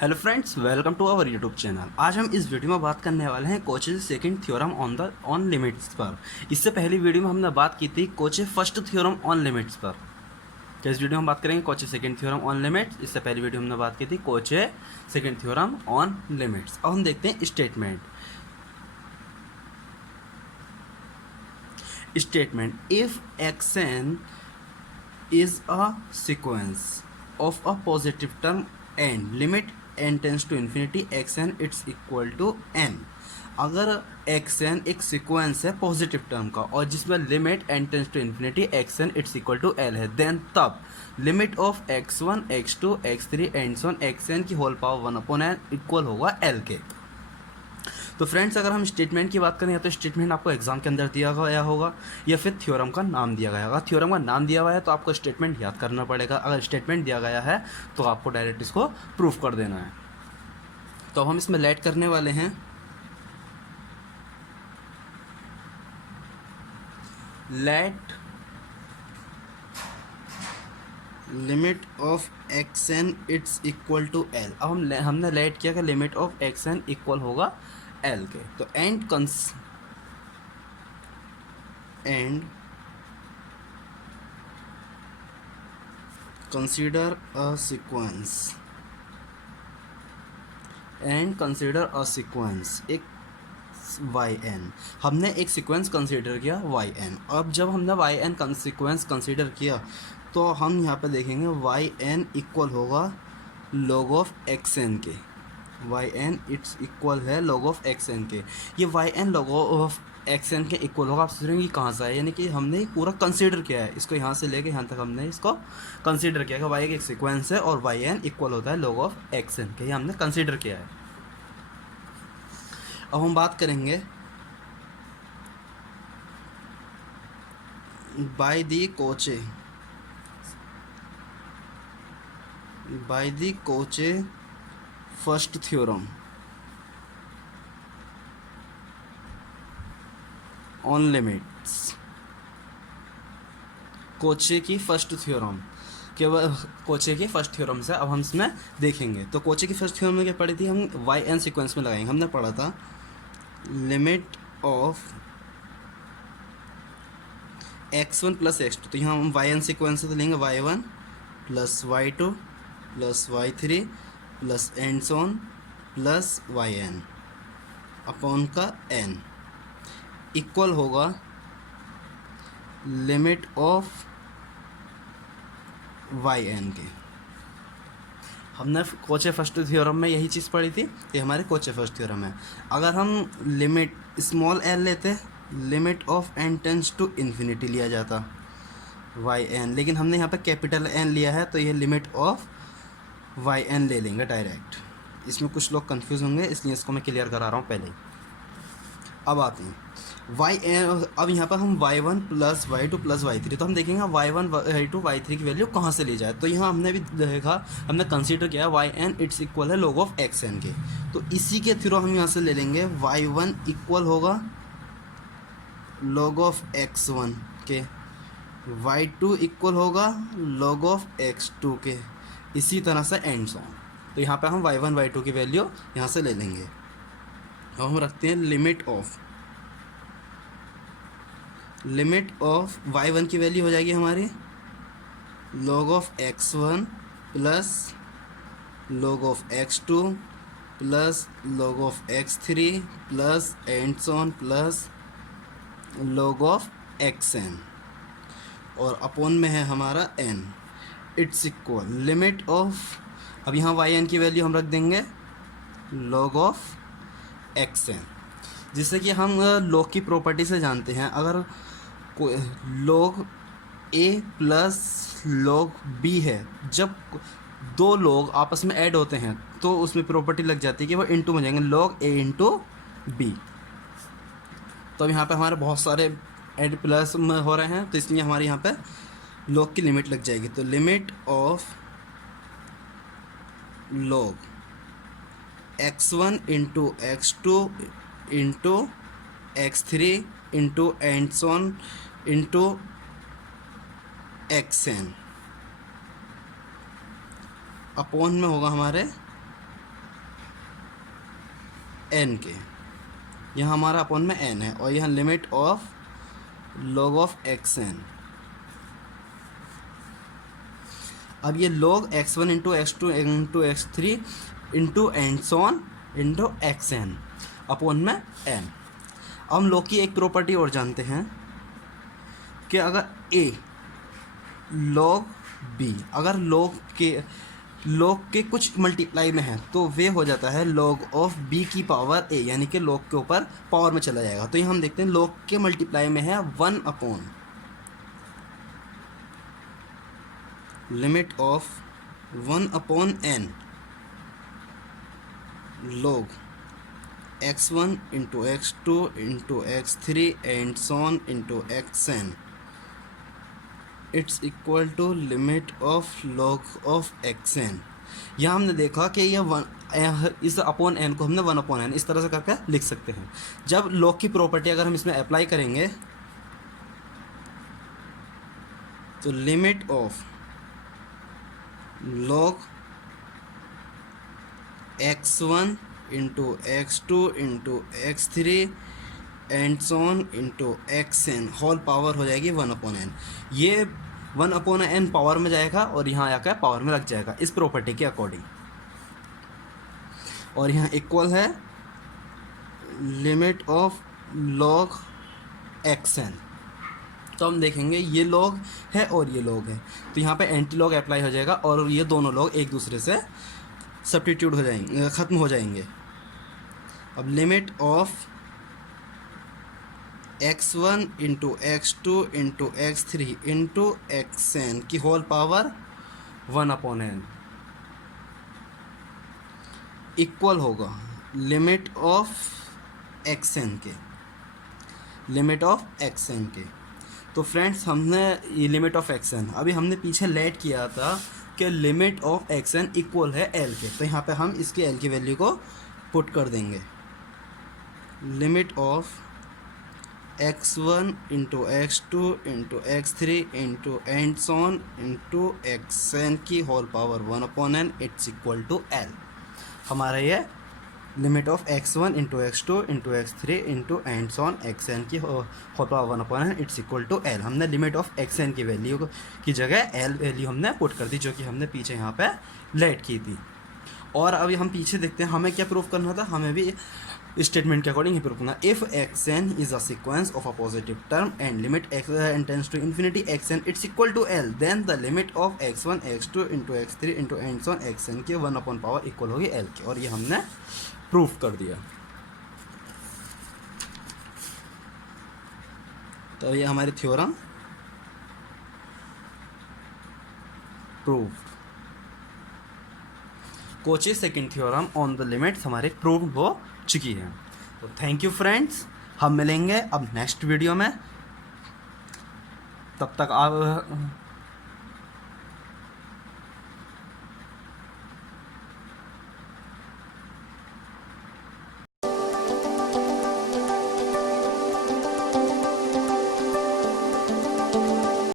Hello friends, welcome to our YouTube channel. आज हम इस वीडियो में बात करने वाले हैं कोचे सेकंड थ्योरम ऑन लिमिट्स पर। इससे पहली वीडियो में हमने बात की थी कोचे फर्स्ट थ्योरम ऑन लिमिट्स पर। तो इस वीडियो में बात करेंगे कोचे सेकंड थ्योरम ऑन लिमिट्स। इससे पहली वीडियो हमने बात की थी कोचे सेकंड थ्योरम ऑन लिमिट्स। अब हम देखते हैं statement if action is a sequence of a positive term and limit n tends to infinity xn it's equal to n। अगर xn एक सीक्वेंस है पॉजिटिव टर्म का और जिसमें limit n tends to infinity xn it's equal to l है, then तब limit of x1 x2 x3 and so on xn की whole power 1/n equal होगा l के। तो फ्रेंड्स, अगर हम स्टेटमेंट की बात करें या तो स्टेटमेंट आपको एग्जाम के अंदर दिया गया होगा या फिर थ्योरम का नाम दिया गया होगा। थ्योरम का नाम दिया हुआ है तो आपको स्टेटमेंट याद करना पड़ेगा। अगर स्टेटमेंट दिया गया है तो आपको डायरेक्ट इसको प्रूफ कर देना है। तो हम इसमें लेट करने वाले हैं let limit of x n it's equal to l. अब हमने लेट किया कि limit of x n equal होगा एल के। तो एंड कंसीडर अ सीक्वेंस एक वाई एन। हमने एक सीक्वेंस कंसीडर किया वाई एन। अब जब हमने वाई एन सीक्वेंस कंसीडर किया तो हम यहाँ पे देखेंगे वाई एन इक्वल होगा लॉग ऑफ एक्स एन के। वाई एन इट्स इक्वल है लॉग ऑफ एक्स एन के। ये y n log of x n के इक्वल होगा। आप सोच रहे हैं कि कहाँ से है, यानी कि हमने पूरा कंसीडर किया है इसको, यहाँ से लेके यहाँ तक हमने इसको कंसीडर किया कि वाई एक सीक्वेंस है और वाई एन इक्वल होता है लॉग ऑफ एक्स एन के। ये हमने कंसीडर किया है। अब हम बात करेंगे by the Koche first theorem on limits. कोचे की फर्स्ट थ्योरम केवल कोचे की फर्स्ट थ्योरम से अब हम इसमें देखेंगे। तो कोचे की फर्स्ट थ्योरम में क्या पढ़ी थी हम, वाई एन सीक्वेंस में लगाएंगे। हमने पढ़ा था limit of x1 plus x2। तो यहाँ हम वाई एन सीक्वेंस से तो लेंगे y1 plus y2 plus y3 plus and Son plus yn upon का n इक्वल होगा लिमिट ऑफ yn के। हमने कोचे फर्स्ट थ्योरम में यही चीज़ पढ़ी थी, ये हमारे कोचे फर्स्ट थ्योरम है। अगर हम लिमिट स्मॉल एल लेते limit of n tends to infinity लिया जाता yn, लेकिन हमने यहाँ पे कैपिटल n लिया है तो ये लिमिट ऑफ yn ले लेंगे डायरेक्ट। इसमें कुछ लोग कंफ्यूज होंगे इसलिए इसको मैं क्लियर करा रहा हूँ पहले ही। अब आते हैं अब यहाँ पर हम y1 plus y2 plus y3। तो हम देखेंगे y1 y2 y3 की वैल्यू कहाँ से ली जाए। तो यहाँ हमने भी देखा, हमने कंसीडर किया yn इट्स इक्वल है log ऑफ xn के। तो इसी के थ्रू हम यहाँ से ले लेंगे y1 इक्वल होगा log ऑफ x1 के, y2 इक्वल होगा log ऑफ x2 के, इसी तरह से एंड सो ऑन। तो यहाँ पे हम y1 y2 की वैल्यू यहाँ से ले लेंगे। अब हम रखते हैं लिमिट ऑफ y1 की वैल्यू हो जाएगी हमारी log of x1 plus log of x2 plus log of x3 plus and so on plus log of xn और अपॉन में है हमारा n it's equal limit of. अब यहाँ yn की वैल्यू हम रख देंगे log ऑफ xn, जिससे कि हम log की प्रॉपर्टी से जानते हैं अगर log a plus log b है, जब दो log आपस में ऐड होते हैं तो उसमें प्रॉपर्टी लग जाती है कि वो इंटू बन जाएंगे log a इंटू b। तो अब यहाँ पे हमारे बहुत सारे ऐड प्लस हो रहे हैं तो इसलिए हमारे यहाँ पे log की लिमिट लग जाएगी। तो limit of log x1 into x2 into x3 into and so on into xn upon में होगा हमारे एन के, यहाँ हमारा अपॉन में एन है और यहाँ limit of log of x n. अब ये log x1 into x2 into x3 into and so on into x n upon में n। अब हम log की एक प्रॉपर्टी और जानते हैं कि अगर a log b, अगर log के कुछ मल्टीप्लाई में है तो वे हो जाता है log ऑफ b की पावर a, यानी कि log के ऊपर पावर में चला जाएगा। तो यहाँ हम देखते हैं log के मल्टीप्लाई में है 1 upon limit of 1 upon n log x1 into x2 into x3 and so on into xn, it's equal to limit of log of xn। यहाँ हमने देखा कि ये इस अपॉन n को हमने 1 अपॉन n इस तरह से करके लिख सकते हैं। जब log की प्रॉपर्टी अगर हम इसमें अप्लाई करेंगे तो limit of log x1 into x2 into x3 and so on into xn whole power हो जाएगी 1 अपॉन n। ये 1 अपॉन n पावर में जाएगा और यहाँ आकर पावर में लग जाएगा इस प्रॉपर्टी के अकॉर्डिंग, और यहाँ इक्वल है लिमिट ऑफ log xn। तो हम देखेंगे ये log है और ये log है, तो यहाँ पे एंटी log अप्लाई हो जाएगा और ये दोनों log एक दूसरे से सब्स्टिट्यूट हो जाएंगे, ख़त्म हो जाएंगे। अब limit of x1 into x2 into x3 into xn की whole power 1 upon n equal होगा लिमिट ऑफ xn के, लिमिट ऑफ xn के। तो फ्रेंड्स हमने ये लिमिट ऑफ xn अभी हमने पीछे लेट किया था कि लिमिट ऑफ xn इक्वल है l के, तो यहाँ पे हम इसके l की वैल्यू को पुट कर देंगे। Limit of x1 into x2 into x3 into and so on into xn की whole power 1 upon n it's equal to l। हमारा ये limit of x1 into x2 into x3 into and so on xn की whole power 1 upon n it's equal to l। हमने limit of xn की value की जगह l value हमने put कर दी, जो कि हमने पीछे यहाँ पे लेट की थी। और अभी हम पीछे देखते हैं हमें क्या प्रूफ करना था, हमें भी स्टेटमेंट के अकॉर्डिंग ही प्रूफ करना। If xn is a sequence of a positive term and limit xn tends to infinity xn it's equal to l, then the limit of x1 x2 into x3 into and so on xn के 1 upon power equal होगी l के, और ये हमने proof कर दिया। तो ये हमारी theorem proof. Coaches second theorem on the limits हमारे प्रूव हो चुकी है। तो थैंक यू फ्रेंड्स, हम मिलेंगे अब नेक्स्ट वीडियो में। तब तक आप